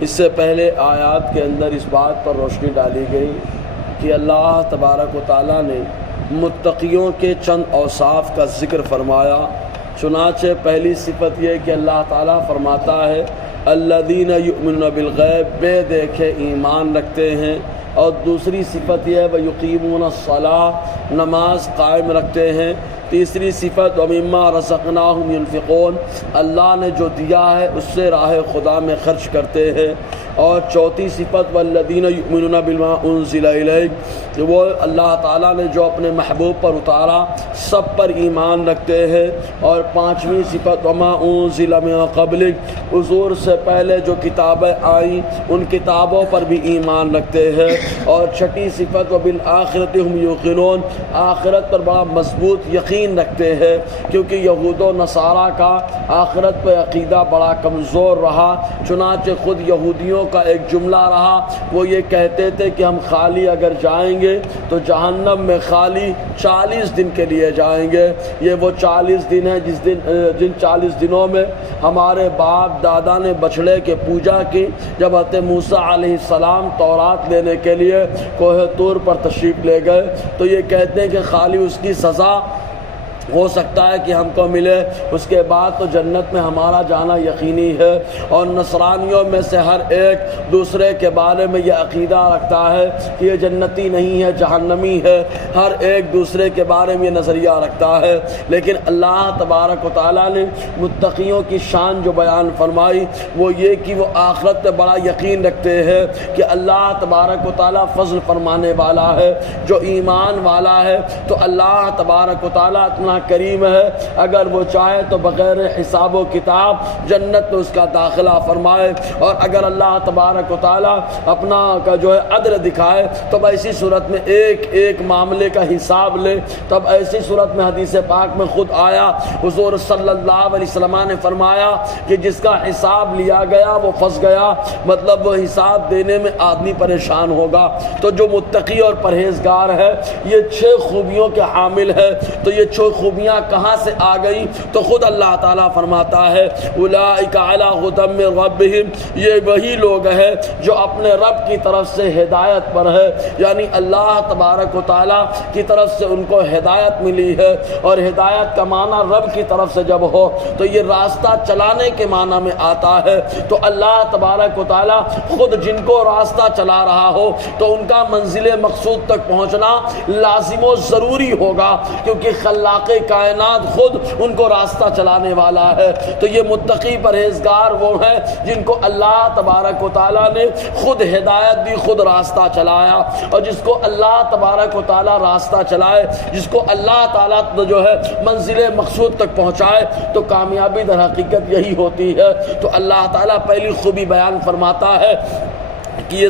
اس سے پہلے آیات کے اندر اس بات پر روشنی ڈالی گئی کہ اللہ تبارک و تعالیٰ نے متقیوں کے چند اوصاف کا ذکر فرمایا۔ چنانچہ پہلی صفت یہ کہ اللہ تعالیٰ فرماتا ہے الذین یؤمنون بالغیب، بے دیکھے ایمان رکھتے ہیں، اور دوسری صفت یہ ہے ویقیمون الصلاۃ، نماز قائم رکھتے ہیں۔ تیسری صفت ومما رزقناہم ینفقون، اللہ نے جو دیا ہے اس سے راہ خدا میں خرچ کرتے ہیں۔ اور چوتھی صفت والذین یؤمنون بما انزل الیک، وہ اللہ تعالیٰ نے جو اپنے محبوب پر اتارا سب پر ایمان رکھتے ہیں۔ اور پانچویں صفت وما انزل من قبلک، حضور سے پہلے جو کتابیں آئیں ان کتابوں پر بھی ایمان رکھتے ہیں۔ اور چھٹی صفت وبالآخرۃ ھم یوقنون، آخرت پر بڑا مضبوط یقین رکھتے ہیں، کیونکہ یہود و نصارہ کا آخرت پہ عقیدہ بڑا کمزور رہا۔ چنانچہ خود یہودیوں کا ایک جملہ رہا، وہ یہ کہتے تھے کہ ہم خالی اگر جائیں گے تو جہنم میں خالی 40 دن کے لیے جائیں گے۔ یہ وہ 40 دن ہیں جن 40 دنوں میں ہمارے باپ دادا نے بچھڑے کے پوجا کی، جب حضرت موسیٰ علیہ السلام تورات لینے کے لیے کوہ طور پر تشریف لے گئے، تو یہ کہتے ہیں کہ خالی اس کی سزا ہو سکتا ہے کہ ہم کو ملے، اس کے بعد تو جنت میں ہمارا جانا یقینی ہے۔ اور نصرانیوں میں سے ہر ایک دوسرے کے بارے میں یہ عقیدہ رکھتا ہے کہ یہ جنتی نہیں ہے، جہنمی ہے، ہر ایک دوسرے کے بارے میں یہ نظریہ رکھتا ہے۔ لیکن اللہ تبارک و تعالیٰ نے متقیوں کی شان جو بیان فرمائی وہ یہ کہ وہ آخرت پہ بڑا یقین رکھتے ہیں کہ اللہ تبارک و تعالیٰ فضل فرمانے والا ہے۔ جو ایمان والا ہے تو اللہ تبارک و تعالیٰ اتنا کریم ہے، اگر وہ چاہے تو بغیر حساب و کتاب جنت میں اس کا داخلہ فرمائے، اور اگر اللہ تبارک و تعالیٰ اپنا کا جو ہے عدل دکھائے تب ایسی صورت میں ایک ایک معاملے کا حساب لے۔ تب ایسی صورت میں حدیث پاک میں خود آیا، حضور صلی اللہ علیہ وسلم نے فرمایا کہ جس کا حساب لیا گیا وہ پھنس گیا، مطلب وہ حساب دینے میں آدمی پریشان ہوگا۔ تو جو متقی اور پرہیزگار ہے یہ 6 خوبیوں کے حامل ہے۔ تو یہ 6 خوبیاں کہاں سے آ گئی؟ تو خود اللہ تعالیٰ فرماتا ہے اولئک علی ھدی من ربہم، یہ وہی لوگ ہیں جو اپنے رب کی طرف سے ہدایت پر ہے، یعنی اللہ تبارک و تعالیٰ کی طرف سے ان کو ہدایت ملی ہے۔ اور ہدایت کا معنی رب کی طرف سے جب ہو تو یہ راستہ چلانے کے معنی میں آتا ہے۔ تو اللہ تبارک و تعالیٰ خود جن کو راستہ چلا رہا ہو تو ان کا منزل مقصود تک پہنچنا لازم و ضروری ہوگا، کیونکہ خلاق کائنات خود ان کو راستہ چلانے والا ہے۔ تو یہ متقی پرہیزگار وہ ہیں جن کو اللہ تبارک و تعالیٰ نے خود ہدایت دی، خود راستہ چلایا۔ اور جس کو اللہ تبارک و تعالیٰ راستہ چلائے، جس کو اللہ تعالیٰ جو ہے منزل مقصود تک پہنچائے، تو کامیابی در حقیقت یہی ہوتی ہے۔ تو اللہ تعالیٰ پہلی خوبی بیان فرماتا ہے کہ یہ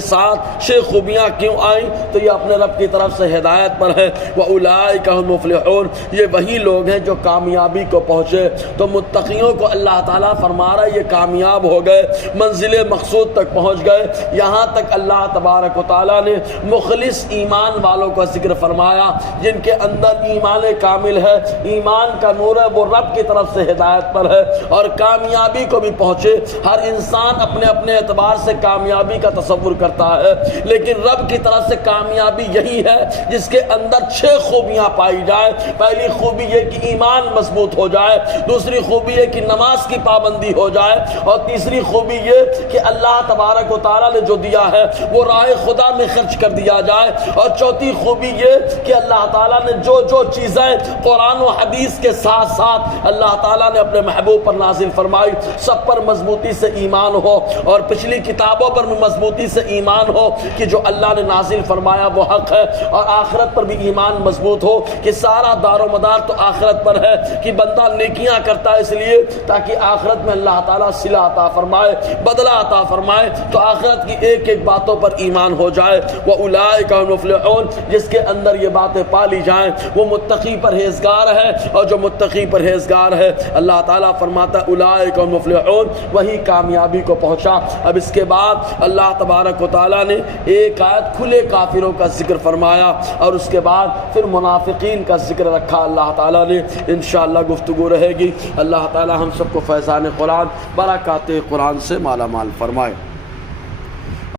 6 خوبیاں کیوں آئیں، تو یہ اپنے رب کی طرف سے ہدایت پر ہے۔ وَأُولَٰئِكَ هُمُ الْمُفْلِحُونَ، یہ وہی لوگ ہیں جو کامیابی کو پہنچے۔ تو متقیوں کو اللہ تعالیٰ فرما رہا ہے یہ کامیاب ہو گئے، منزل مقصود تک پہنچ گئے۔ یہاں تک اللہ تبارک و تعالیٰ نے مخلص ایمان والوں کا ذکر فرمایا، جن کے اندر ایمان کامل ہے، ایمان کا نور ہے، وہ رب کی طرف سے ہدایت پر ہے اور کامیابی کو بھی پہنچے۔ ہر انسان اپنے اپنے اعتبار سے کامیابی کا تصور کرتا ہے، لیکن رب کی طرف سے کامیابی یہی ہے جس کے اندر 6 خوبیاں پائی جائیں۔ پہلی خوبی یہ کہ ایمان مضبوط ہو جائے، دوسری خوبی یہ کہ نماز کی پابندی ہو جائے، اور تیسری خوبی یہ کہ اللہ تبارک و تعالیٰ نے جو دیا ہے وہ راہ خدا میں خرچ کر دیا جائے، اور چوتھی خوبی یہ کہ اللہ تعالیٰ نے جو چیزیں قرآن و حدیث کے ساتھ ساتھ اللہ تعالیٰ نے اپنے محبوب پر نازل فرمائی سب پر مضبوطی سے ایمان ہو، اور پچھلی کتابوں پر بھی مضبوطی سے ایمان ہو کہ جو اللہ نے نازل فرمایا وہ حق ہے، اور آخرت پر بھی ایمان مضبوط ہو کہ سارا دار و مدار تو آخرت پر ہے، کہ بندہ نیکیاں کرتا ہے اس لیے تاکہ آخرت میں اللہ تعالیٰ صلہ عطا فرمائے، بدلہ عطا فرمائے، تو آخرت کی ایک ایک باتوں پر ایمان ہو جائے۔ وَأُولَٰئِكَ هُمُ الْمُفْلِحُونَ، جس کے اندر یہ باتیں پالی جائیں وہ متقی پرہیزگار ہے، اور جو متقی پرہیزگار ہے اللہ تعالیٰ فرماتا ہے اولئک هم المفلحون، وہی کامیابی کو پہنچا۔ اب اس کے بعد اللہ تبارک و تعالیٰ نے ایک آیت کھلے کافروں کا ذکر فرمایا، اور اس کے بعد پھر منافقین کا ذکر رکھا اللہ تعالیٰ نے۔ انشاءاللہ گفتگو رہے گی۔ اللہ تعالیٰ ہم سب کو فیضان قرآن، برکات قرآن سے مالا مال فرمائے۔